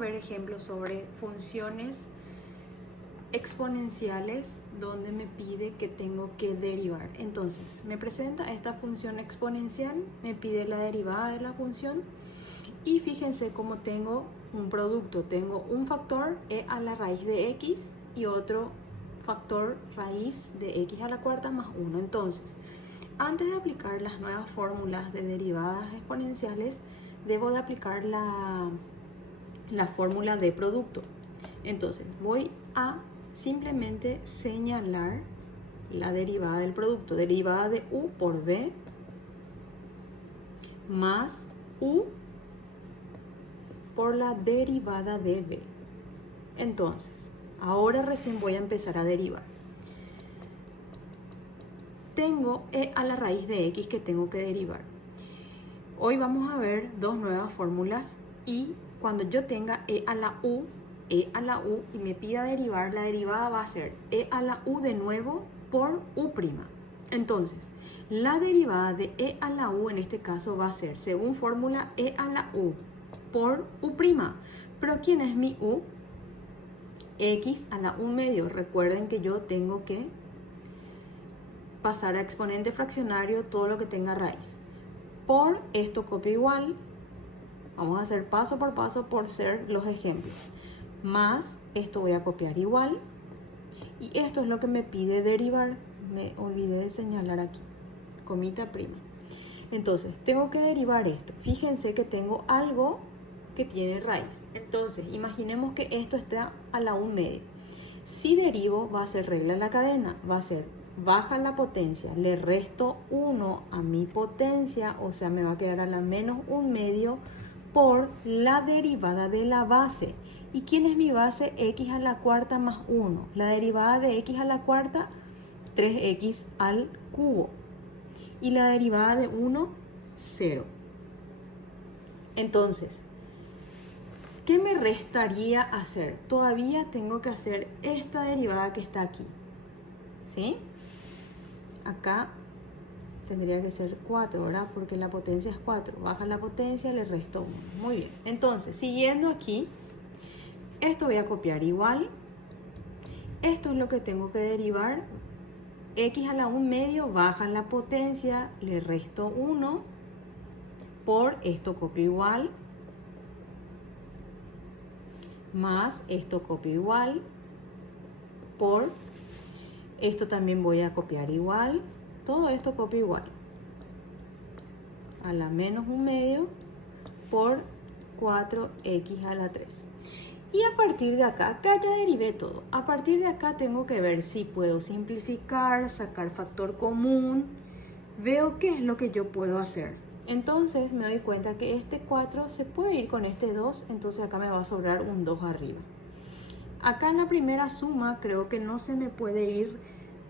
ver ejemplos sobre funciones exponenciales donde me pide que tengo que derivar. Entonces, me presenta esta función exponencial, me pide la derivada de la función y fíjense cómo tengo un producto. Tengo un factor e a la raíz de x y otro factor raíz de x a la cuarta más 1. Entonces, antes de aplicar las nuevas fórmulas de derivadas exponenciales, debo de aplicar la fórmula de producto. Entonces, voy a simplemente señalar la derivada del producto. Derivada de u por b más u por la derivada de b. Entonces, ahora recién voy a empezar a derivar. Tengo e a la raíz de x que tengo que derivar. Hoy vamos a ver dos nuevas fórmulas y cuando yo tenga e a la u y me pida derivar, la derivada va a ser e a la u de nuevo por u'. Entonces, la derivada de e a la u en este caso va a ser, según fórmula, e a la u por u'. Pero ¿quién es mi u? X a la 1/2. Recuerden que yo tengo que pasar a exponente fraccionario todo lo que tenga raíz. Por esto copio igual. Vamos a hacer paso por ser los ejemplos. Más esto voy a copiar igual. Y esto es lo que me pide derivar. Me olvidé de señalar aquí. Comita prima. Entonces, tengo que derivar esto. Fíjense que tengo algo que tiene raíz. Entonces, imaginemos que esto está a la 1/2. Si derivo, va a ser regla de la cadena. Va a ser baja la potencia, le resto 1 a mi potencia, o sea, me va a quedar a la menos 1/2 por la derivada de la base. ¿Y quién es mi base? X a la cuarta más 1. La derivada de x a la cuarta, 3x al cubo. Y la derivada de 1, 0. Entonces, ¿qué me restaría hacer? Todavía tengo que hacer esta derivada que está aquí. ¿Sí? Acá tendría que ser 4, ¿verdad? Porque la potencia es 4. Baja la potencia, le resto 1. Muy bien. Entonces, siguiendo aquí, esto voy a copiar igual. Esto es lo que tengo que derivar. X a la 1/2 baja la potencia, le resto 1. Por esto copio igual. Más esto copio igual. Por esto también voy a copiar igual. Todo esto copio igual. A la menos 1/2 por 4x a la 3. Y a partir de acá ya derivé todo. A partir de acá tengo que ver si puedo simplificar, sacar factor común. Veo qué es lo que yo puedo hacer. Entonces me doy cuenta que este 4 se puede ir con este 2. Entonces acá me va a sobrar un 2 arriba. Acá en la primera suma creo que no se me puede ir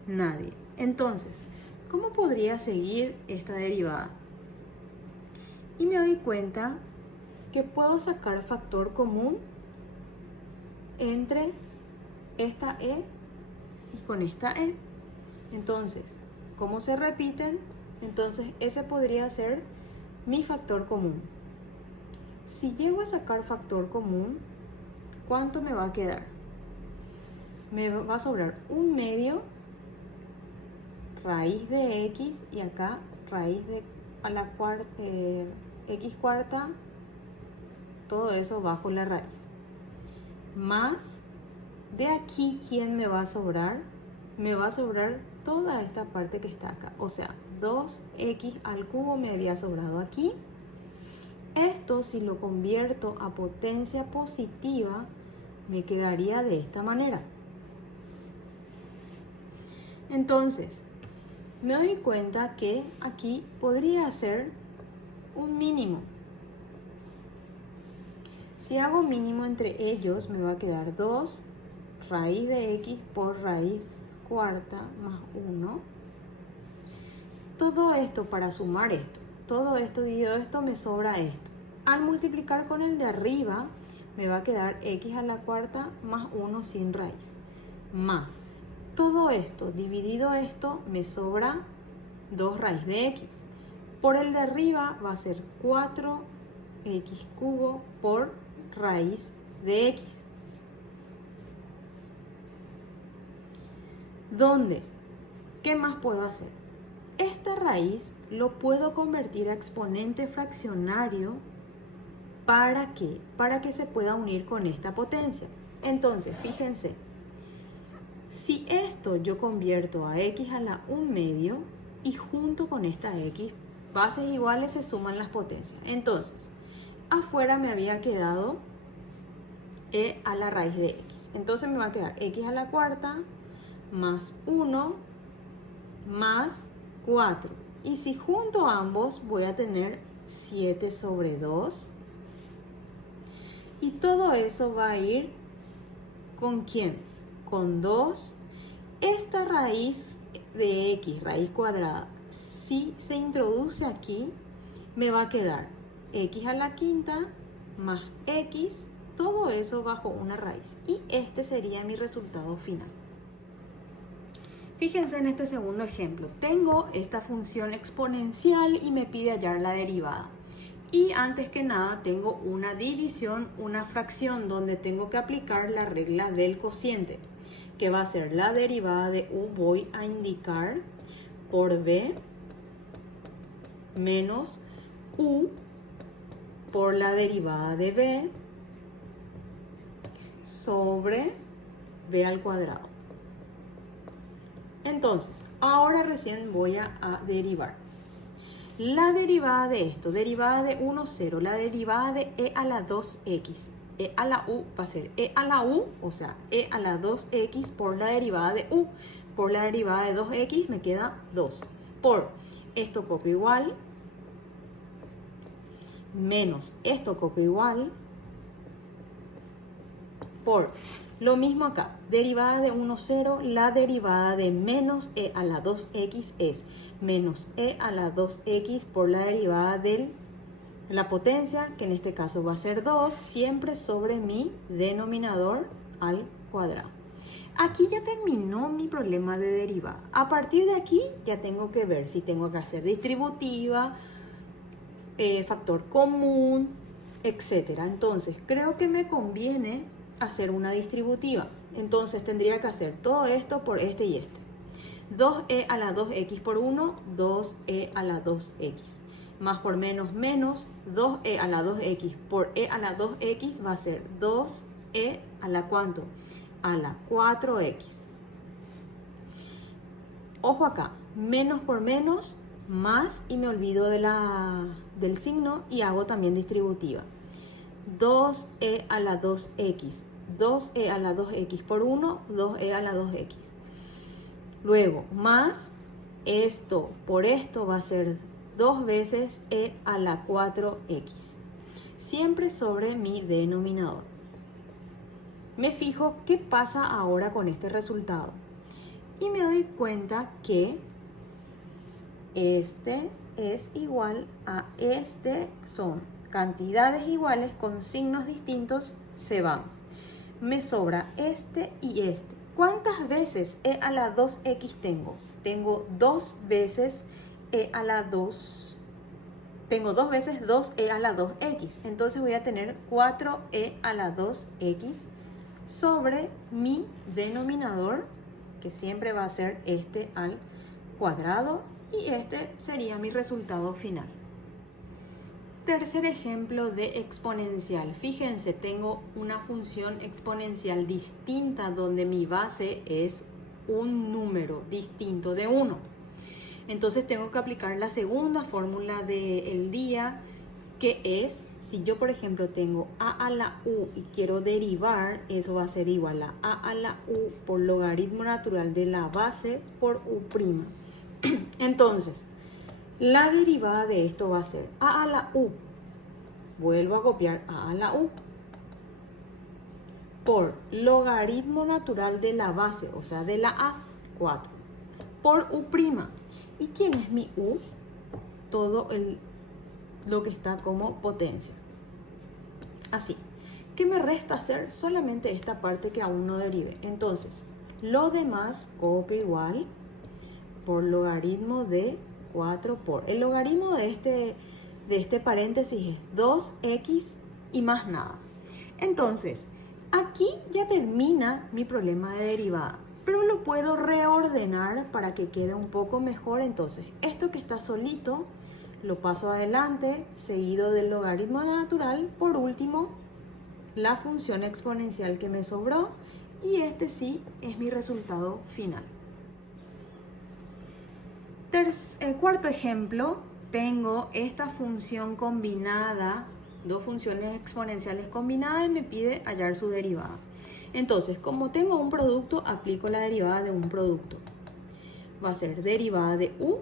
nadie. Entonces, ¿cómo podría seguir esta derivada? Y me doy cuenta que puedo sacar factor común entre esta e y con esta e. Entonces, ¿cómo se repiten? Entonces, ese podría ser mi factor común. Si llego a sacar factor común, ¿cuánto me va a quedar? Me va a sobrar 1/2 raíz de x y acá raíz de a la cuarta, x cuarta, todo eso bajo la raíz. Más de aquí, ¿quién me va a sobrar? Me va a sobrar toda esta parte que está acá. O sea, 2x al cubo me había sobrado aquí. Esto, si lo convierto a potencia positiva, me quedaría de esta manera. Entonces, me doy cuenta que aquí podría ser un mínimo. Si hago mínimo entre ellos, me va a quedar 2 raíz de x por raíz cuarta más 1. Todo esto para sumar esto. Todo esto dividido esto me sobra esto. Al multiplicar con el de arriba, me va a quedar x a la cuarta más 1 sin raíz. Más todo esto dividido esto me sobra 2 raíz de x. Por el de arriba va a ser 4x cubo por raíz de x. ¿Dónde? ¿Qué más puedo hacer? Esta raíz lo puedo convertir a exponente fraccionario. ¿Para qué? Para que se pueda unir con esta potencia. Entonces, fíjense, si esto yo convierto a x a la 1/2 y junto con esta x, bases iguales se suman las potencias. Entonces, afuera me había quedado e a la raíz de x. Entonces me va a quedar x a la cuarta más 1 más 4. Y si junto a ambos voy a tener 7/2. Y todo eso va a ir ¿con quién? Con 2. Esta raíz de x, raíz cuadrada, si se introduce aquí, me va a quedar x a la quinta más x, todo eso bajo una raíz. Y este sería mi resultado final. Fíjense en este segundo ejemplo. Tengo esta función exponencial y me pide hallar la derivada. Y antes que nada tengo una división, una fracción donde tengo que aplicar la regla del cociente, que va a ser la derivada de u, voy a indicar por b menos u por la derivada de b sobre b al cuadrado. Entonces, ahora recién voy a derivar. La derivada de esto, derivada de 1, 0, la derivada de e a la 2x, e a la u va a ser e a la u, o sea, e a la 2x por la derivada de u. Por la derivada de 2x me queda 2. Por esto copio igual, menos esto copio igual, por lo mismo acá, derivada de 1, 0, la derivada de menos e a la 2x es menos e a la 2x por la derivada de la potencia, que en este caso va a ser 2, siempre sobre mi denominador al cuadrado. Aquí ya terminó mi problema de derivada. A partir de aquí ya tengo que ver si tengo que hacer distributiva, factor común, etc. Entonces, creo que me conviene hacer una distributiva. Entonces, tendría que hacer todo esto por este y este. 2e a la 2x por 1, 2e a la 2x. Más por menos, menos 2e a la 2x por e a la 2x va a ser 2e a la ¿cuánto? A la 4x. Ojo acá, menos por menos, más y me olvido del signo y hago también distributiva. 2e a la 2x, 2e a la 2x por 1, 2e a la 2x. Luego, más esto por esto va a ser 2 veces e a la 4x. Siempre sobre mi denominador. Me fijo qué pasa ahora con este resultado. Y me doy cuenta que este es igual a este. Son cantidades iguales con signos distintos, se van. Me sobra este y este. ¿Cuántas veces e a la 2x tengo? Tengo 2 veces e a la 2. Tengo 2 veces 2e a la 2x. Entonces voy a tener 4e a la 2x sobre mi denominador, que siempre va a ser este al cuadrado. Y este sería mi resultado final. Tercer ejemplo de exponencial. Fíjense, tengo una función exponencial distinta donde mi base es un número distinto de 1. Entonces tengo que aplicar la segunda fórmula del día, que es, si yo por ejemplo tengo a la u y quiero derivar, eso va a ser igual a la u por logaritmo natural de la base por u'. Entonces, la derivada de esto va a ser a la u, vuelvo a copiar a la u, por logaritmo natural de la base, o sea, de la a, 4, por u'. ¿Y quién es mi u? Todo lo que está como potencia. Así. ¿Qué me resta hacer? Solamente esta parte que aún no derive. Entonces, lo demás copio igual por logaritmo de 4 por. El logaritmo de este paréntesis es 2x y más nada. Entonces, aquí ya termina mi problema de derivada, pero lo puedo reordenar para que quede un poco mejor. Entonces, esto que está solito lo paso adelante, seguido del logaritmo natural. Por último, la función exponencial que me sobró, y este sí es mi resultado final. Cuarto ejemplo, tengo esta función combinada, dos funciones exponenciales combinadas, y me pide hallar su derivada. Entonces, como tengo un producto, aplico la derivada de un producto. Va a ser derivada de u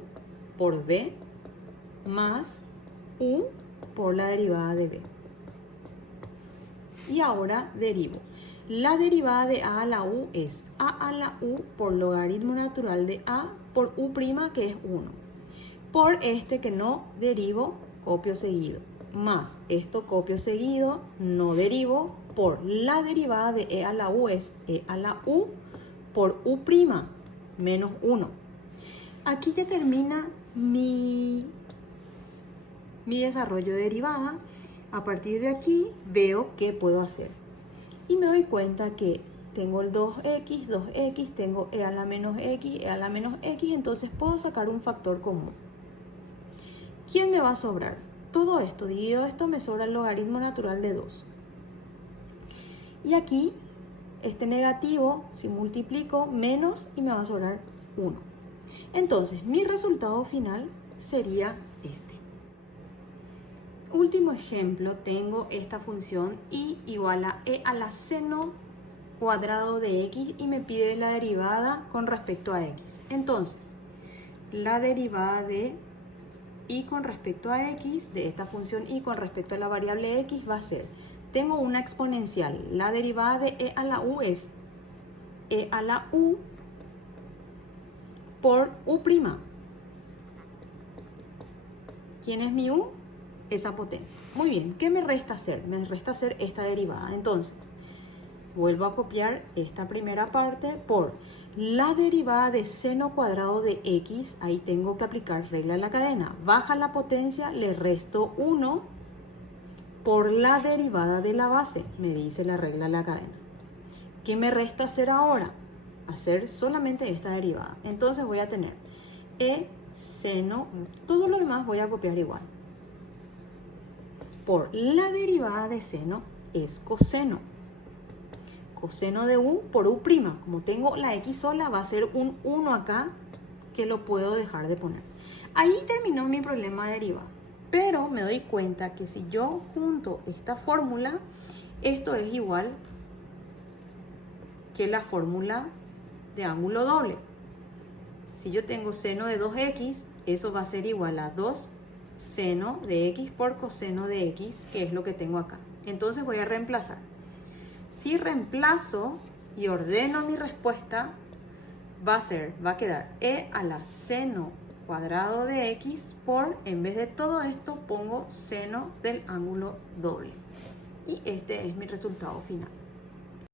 por b más u por la derivada de b. Y ahora derivo. La derivada de a a la u es a a la u por logaritmo natural de a por u', que es 1. Por este que no derivo, copio seguido. Más esto copio seguido, no derivo, por la derivada de e a la u es e a la u por u' menos 1. Aquí ya termina mi desarrollo de derivada. A partir de aquí veo qué puedo hacer. Y me doy cuenta que tengo el 2x, tengo e a la menos x, e a la menos x, entonces puedo sacar un factor común. ¿Quién me va a sobrar? Todo esto, dividido esto, me sobra el logaritmo natural de 2. Y aquí, este negativo, si multiplico, menos, y me va a sobrar 1. Entonces, mi resultado final sería este. Último ejemplo, tengo esta función y igual a e a la seno cuadrado de x y me pide la derivada con respecto a x. Entonces, la derivada de y con respecto a x, de esta función y con respecto a la variable x, va a ser, tengo una exponencial, la derivada de e a la u es e a la u por u'. ¿Quién es mi u? Esa potencia. Muy bien, ¿qué me resta hacer? Me resta hacer esta derivada. Entonces, vuelvo a copiar esta primera parte por la derivada de seno cuadrado de x. Ahí tengo que aplicar regla de la cadena. Baja la potencia, le resto 1 por la derivada de la base, me dice la regla de la cadena. ¿Qué me resta hacer ahora? Hacer solamente esta derivada. Entonces voy a tener e seno, todo lo demás voy a copiar igual. Por la derivada de seno es coseno. Coseno de u por u'. Como tengo la x sola, va a ser un 1 acá, que lo puedo dejar de poner. Ahí terminó mi problema de derivada. Pero me doy cuenta que si yo junto esta fórmula, esto es igual que la fórmula de ángulo doble. Si yo tengo seno de 2x, eso va a ser igual a 2 seno de x por coseno de x, que es lo que tengo acá. Entonces voy a reemplazar. Si reemplazo y ordeno mi respuesta, va a quedar e a la seno cuadrado de x por, en vez de todo esto, pongo seno del ángulo doble. Y este es mi resultado final.